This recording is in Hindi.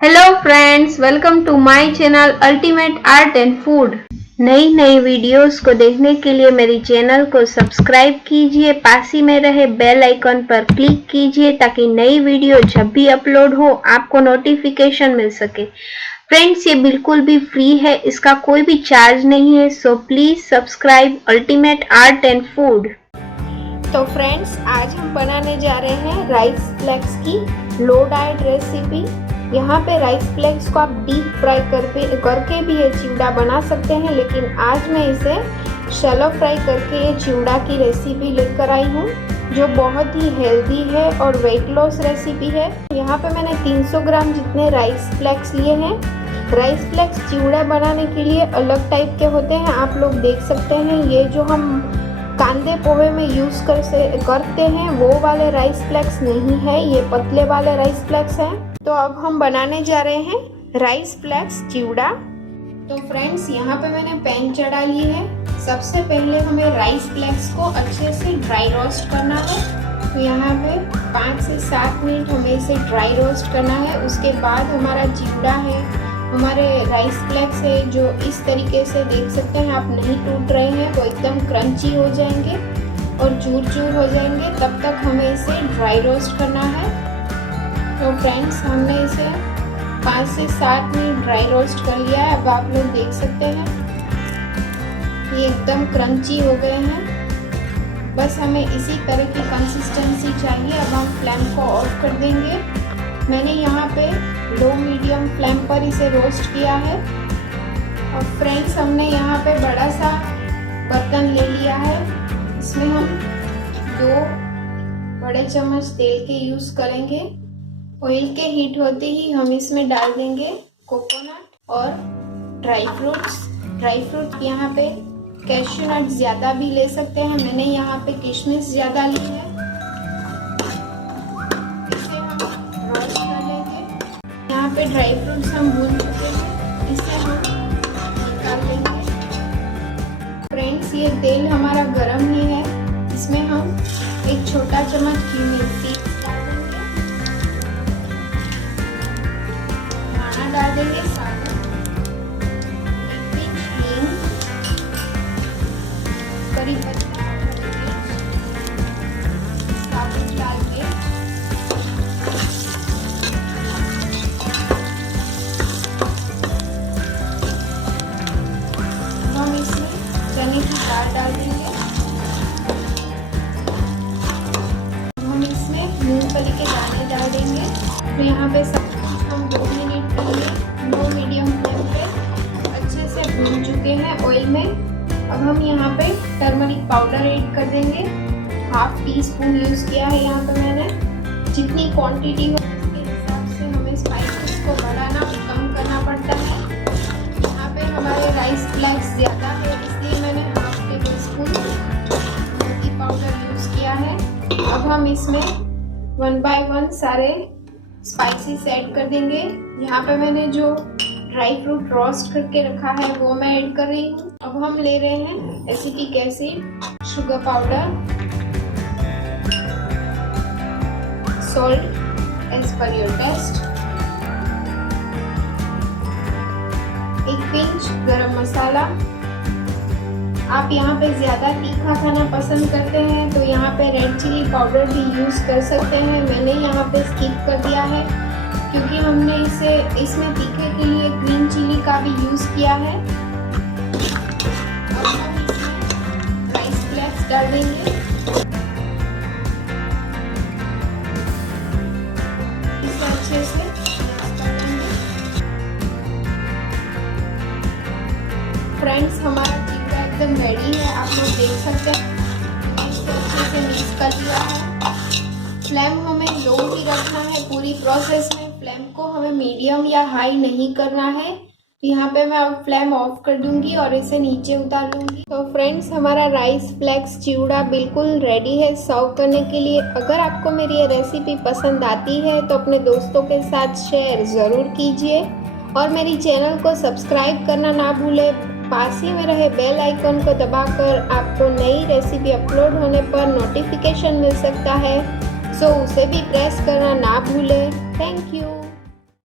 Hello friends, welcome to my channel ultimate art and food. नई नई वीडियोस को देखने के लिए मेरी चैनल को सब्सक्राइब कीजिए, पास ही में रहे बेल आइकन पर क्लिक कीजिए ताकि नई वीडियो जब भी अपलोड हो आपको नोटिफिकेशन मिल सके। फ्रेंड्स, ये बिल्कुल भी फ्री है, इसका कोई भी चार्ज नहीं है, so please subscribe ultimate art and food. तो फ्रेंड्स, आज हम बनाने जा रहे हैं राइस फ्लेक्स की लो डाइट रेसिपी। यहाँ पे राइस फ्लेक्स को आप डीप फ्राई करके भी ये चिवड़ा बना सकते हैं, लेकिन आज मैं इसे शैलो फ्राई करके ये चिवड़ा की रेसिपी लेकर आई हूँ जो बहुत ही हेल्दी है और वेट लॉस रेसिपी है। यहाँ पे मैंने 300 ग्राम जितने राइस फ्लेक्स लिए हैं। राइस फ्लेक्स चिवड़ा बनाने के लिए अलग टाइप के होते हैं, आप लोग देख सकते हैं। ये जो हम कांदे पोहे में यूज़ करते हैं वो वाले राइस फ्लेक्स नहीं है, ये पतले वाले राइस फ्लेक्स हैं। तो अब हम बनाने जा रहे हैं राइस फ्लेक्स चिवड़ा। तो फ्रेंड्स, यहाँ पे मैंने पैन चढ़ा ली है। सबसे पहले हमें राइस फ्लेक्स को अच्छे से ड्राई रोस्ट करना है। तो यहाँ पे 5 से 7 मिनट हमें इसे ड्राई रोस्ट करना है। उसके बाद हमारा चिवड़ा है, हमारे राइस फ्लेक्स है, जो इस तरीके से देख सकते हैं आप, नहीं टूट रहे हैं, वो एकदम क्रंची हो जाएंगे और चूर चूर हो जाएंगे। तब तक हमें इसे ड्राई रोस्ट करना है। तो फ्रेंड्स, हमने इसे 5 से 7 मिनट ड्राई रोस्ट कर लिया है। अब आप लोग देख सकते हैं ये एकदम क्रंची हो गए हैं। बस हमें इसी तरह की कंसिस्टेंसी चाहिए। अब हम फ्लेम को ऑफ कर देंगे। मैंने यहाँ पे लो मीडियम फ्लेम पर इसे रोस्ट किया है। और फ्रेंड्स, हमने यहाँ पे बड़ा सा बर्तन ले लिया है। इसमें हम 2 बड़े चम्मच तेल के यूज़ करेंगे। ऑयल के हीट होते ही हम इसमें डाल देंगे कोकोनट और ड्राई फ्रूट्स। यहाँ पे कैश्यू नट ज़्यादा भी ले सकते हैं, मैंने यहाँ पे किशमिश ज़्यादा ली है। इसे हम रोस्ट कर लेंगे। यहाँ पे ड्राई फ्रूट्स हम भून चुके हैं, इसे हम निकाल लेंगे। फ्रेंड्स, ये तेल हमारा गरम ही है। इसमें हम 1 छोटा चम्मच चीनी डाल देंगे, साथ करी पत्ता साबुत डाल के हम इसमें चने की दाल डाल देंगे। हम इसमें मूंगफली के दाने डाल देंगे। तो यहाँ पे सब कुछ हम 2 मिनट के लिए लो मीडियम फ्लेम पे अच्छे से भून चुके हैं ऑयल में। अब हम यहाँ पे टर्मरिक पाउडर ऐड कर देंगे। 1/2 टीस्पून यूज़ किया है यहाँ पे मैंने। जितनी क्वांटिटी हो उसके हिसाब से हमें स्पाइसेस को बढ़ाना और कम करना पड़ता है। यहाँ पे हमारे राइस फ्लेक्स ज़्यादा है, इसलिए मैंने 1/2 टेबलस्पून हल्दी पाउडर यूज़ किया है। अब हम इसमें 1 बाय 1 सारे स्पाइसेस ऐड कर देंगे। यहाँ पे मैंने जो ड्राई फ्रूट रोस्ट करके रखा है वो मैं ऐड कर रही हूँ। अब हम ले रहे हैं acetic acid, sugar powder, salt as per your taste, 1 pinch garam masala. आप यहाँ पे ज़्यादा तीखा खाना पसंद करते हैं तो यहाँ पे रेड चिली पाउडर भी यूज़ कर सकते हैं। मैंने यहाँ पे स्किप कर दिया है क्योंकि हमने इसमें तीखे के लिए ग्रीन चिली का भी यूज़ किया है। अब हम इसमें राइस फ्लेक्स डाल देंगे। इसे अच्छे से मिक्स कर देंगे। फ्रेंड्स, हमारा एकदम रेडी है, आप लोग देख सकते हैं। इसको अच्छे से मिक्स कर लिया है। फ्लेम हमें लो ही रखना है पूरी प्रोसेस में। फ्लेम को हमें मीडियम या हाई नहीं करना है। यहाँ पे मैं अब फ्लेम ऑफ कर दूंगी और इसे नीचे उतार दूंगी। तो फ्रेंड्स, हमारा राइस फ्लेक्स चिवड़ा बिल्कुल रेडी है सर्व करने के लिए। अगर आपको मेरी ये रेसिपी पसंद आती है तो अपने दोस्तों के साथ शेयर ज़रूर कीजिए और मेरी चैनल को सब्सक्राइब करना ना भूलें। पास ही में रहे बेल आइकन को दबाकर आपको नई रेसिपी अपलोड होने पर नोटिफिकेशन मिल सकता है, सो उसे भी प्रेस करना ना भूलें। Thank you.